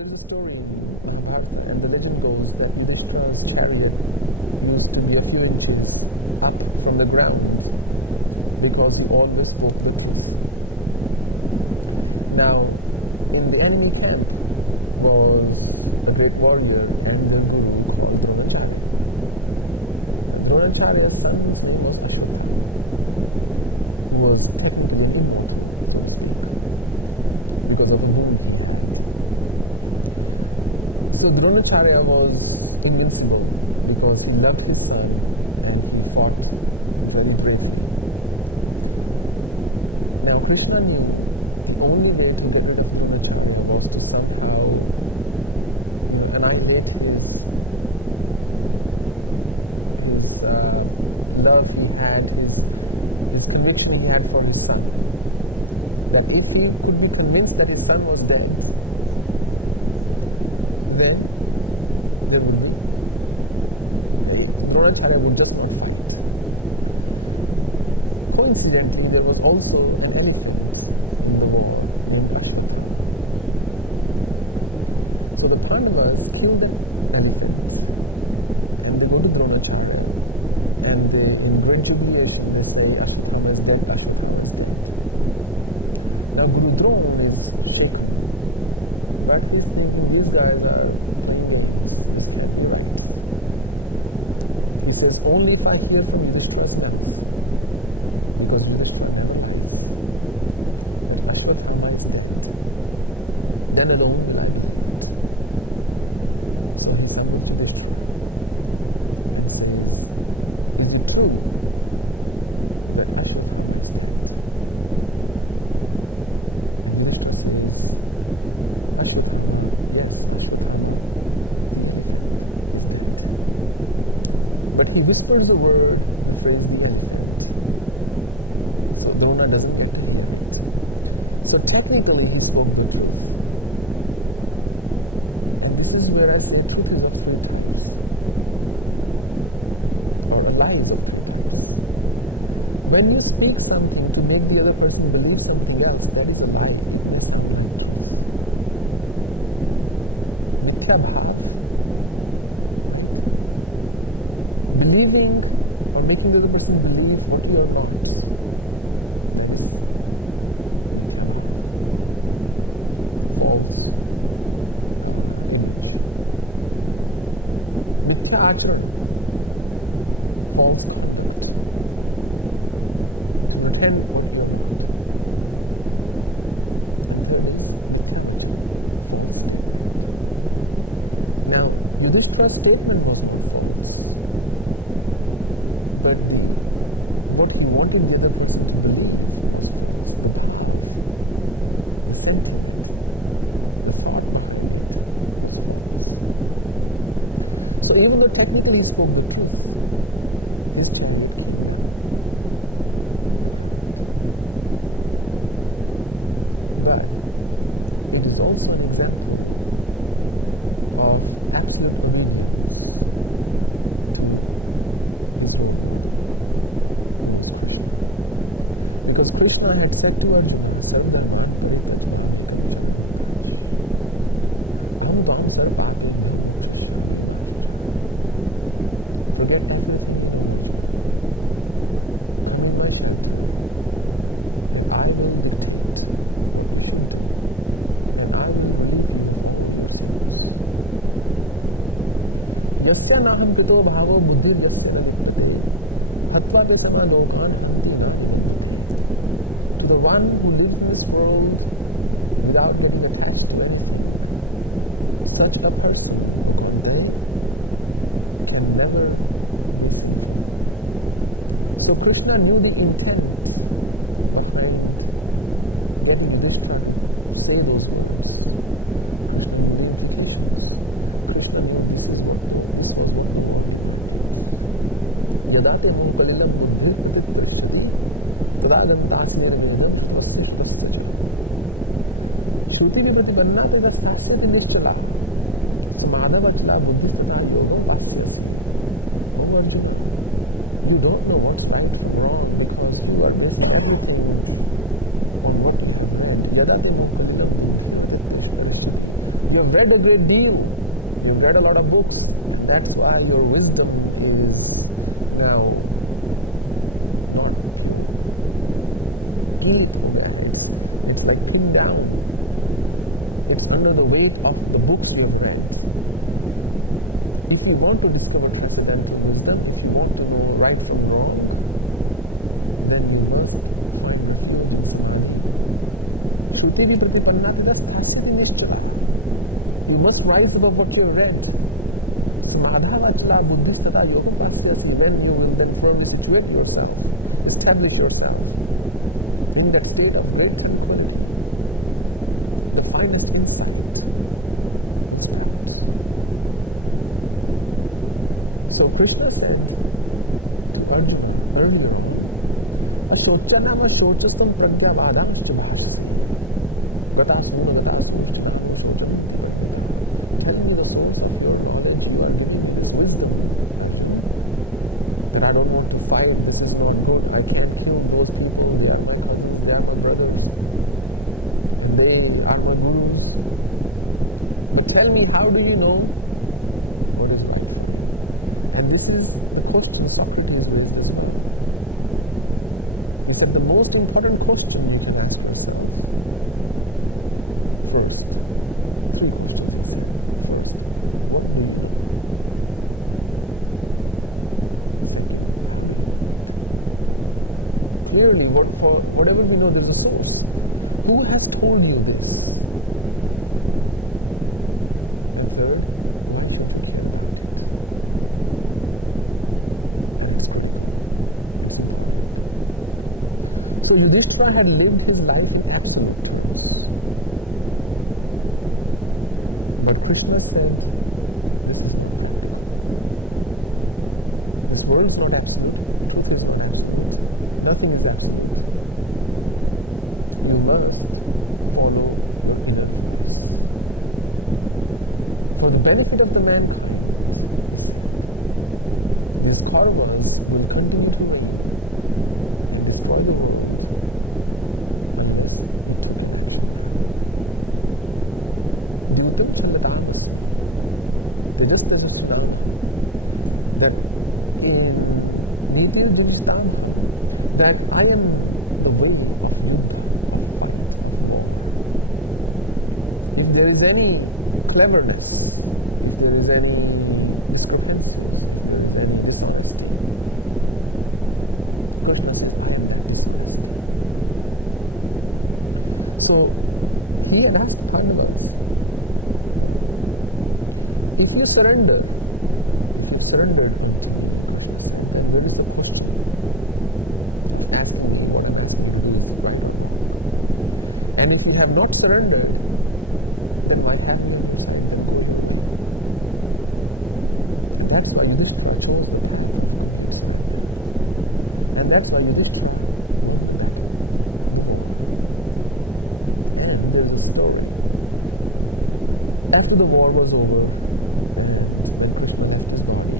in the story of Mahabharata, and the legend goes that Yudhisthira's chariot used to be appearing to up from the ground because he always spoke the truth. Now, in the enemy camp was a great warrior and a guru called Dronacharya. Dronacharya's son was Ashwatthama, who was technically immortal because of a boon. So Dronacharya was invincible because he loved his son and he fought very bravely. Now Krishna knew the only way to get rid of Dronacharya was to somehow annihilate his love he had, his conviction he had for his son. That if he could be convinced that his son was dead, then there would be Dronacharya would just not fight. Coincidentally, there was also an enemy in the war named Ashwatthama. So the Pandavas killed the enemy and they go to Dronacharya and they, in great jubilation, they say Ashwatthama is dead. Now Guru Drona is shaken. But he's thinking these guys are anyway. He says, only if I hear from Yudhisthira's mouth. Because Yudhisthira never knows. That's what I might say. Then alone will I. So he summoned Yudhisthira and says, is it true that Ashwatthama? He whispers the word which will be entered. So Drona doesn't get it. So technically he spoke the truth. And this is where I say truth is absolute. Or a lie is absolute. When you speak something to make the other person believe something else, that is a lie. Mithya bhav. Believing or making the other person believe what you are not. False. Mithya acharan. False. To pretend what you are. Now, Yudhisthira's statement was false. But what he wanted the other person to do, the sentence, the thought process. So even though technically he spoke the truth, this chariot, but it is also an example of absolute obedience. Because Krishna had said to Arjuna, Sarvadharman forget nothing. Come in my strength. I will be and I will believe in you. Yasya naham pito bhavo buddhi yasya navittate hatva ke sama lokhan shanti na. The one who lives in this world without getting attached to them, such a person, one day, can never be free. So Krishna knew the intent, but when getting this time, say those things, Krishna knew this is what he said what he wanted. Yadate hum kalilam buddhi pradipyasti Shruti के प्रति बनना तो जब शास्त्र के निश्चला समाधव अच्छा बुद्धि प्रदान योग वास्तव you don't know what's right and wrong because you are doing everything on what you can. You You've read a great deal. You've read a lot of books. That's why your wisdom is now not anything that it's like pinned down. It's under the weight of the books you've read. If you want to discover transcendental wisdom, if you want to know right from wrong, then you must find the freedom of mind. Shruti Pratipanna, that's passing Nishchala. You must rise above what you have read. Mahabharata, Buddhista, Yoga practice, then you will then firmly situate yourself, establish yourself in that state of great tranquility, the finest insight. So Krishna said, Arjuna, Ashwatthama Shocasam Pradyavadam Subha. Telling you the force of your knowledge, you are living with wisdom. And I don't want to fight, this is not good, I can't kill more people, they are my husbands, they are my brothers, they are my gurus. But tell me, how do you know what is life? And this is the question Socrates raised as well. He said the most important question you can ask yourself. First, what do you do? Clearly, whatever we know, there's a source. Who has told you this? And third, so Yudhisthira had lived his life in absolute. But Krishna said, this world is not absolute, truth is not absolute, nothing is absolute. You must follow the freedom. For the benefit of the mankind, these Kauravas will continue to destroy the world. Do you think from the dance, they just present the dance, that in meeting Yudhisthira, that I am the will of wisdom. If there is any cleverness, if there is any discrepancy, if there is any dishonesty, Krishna says, I am that. So, he had asked Pandavas, if you surrender to him, then there is a question. Ask him what am I to do with life? And if you have not surrendered, then why have you decided? And that's why Yudhisthira chose it. And that's why Yudhisthira and there was a story. After the war was over, then Krishna left his body.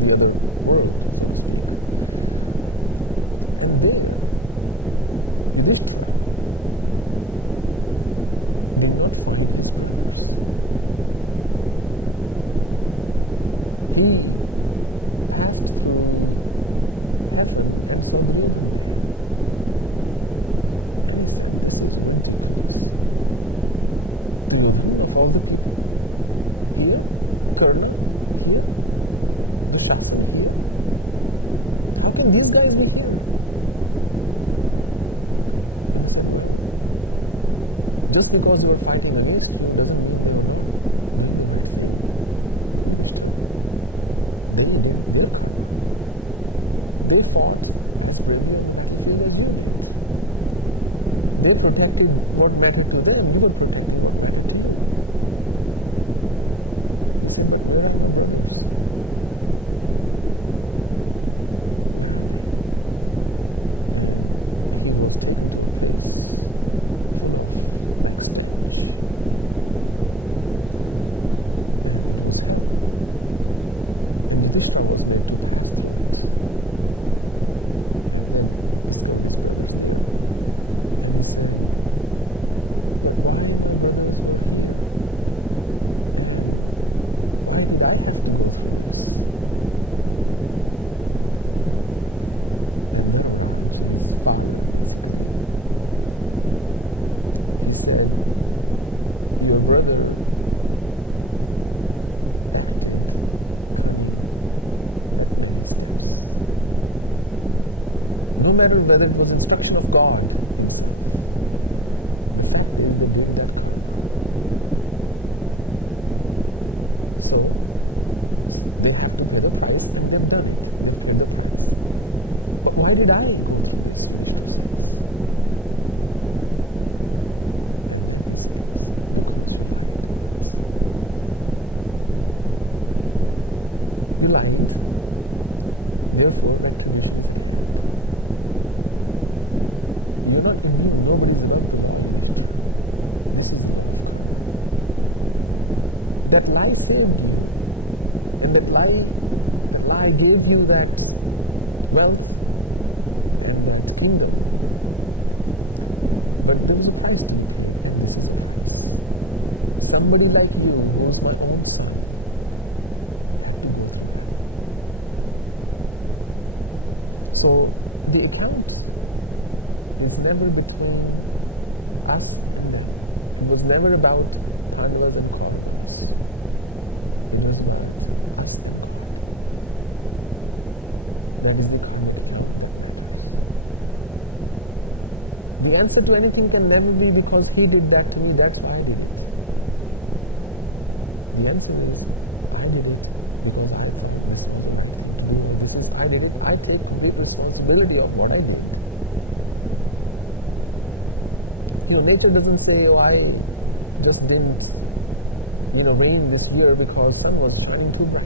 The other world. And there, Yudhisthira did not find it. He had to happen and subdue him. And you think of all the people here, Karna, here, the Shastra here. How can these guys be here? Just because you are fighting against me doesn't mean they are wrong. They fought as bravely as they were doing. They protected what mattered to them, and we were protecting what mattered to them. But where are we going? brother, no matter whether it was instruction of God, exactly they did that. So they have to get a fight and get done. But why did I? You lie. Therefore, like me. You're not in me, nobody loves you. That lie saved you. And that lie gave you that wealth and that kingdom. But then you fight me. Somebody like you was my own son. So the account is never between us and them. It was never about Pandavas and Kauravas. It was about us. That is the conversation. The answer to anything can never be because he did that to me, that's why I did it. The answer is, I did it because I thought it was something I wanted to do, and because I did it, I take complete responsibility of what I did. Nature doesn't say, oh, I just didn't, rain this year because sun was shining too bright.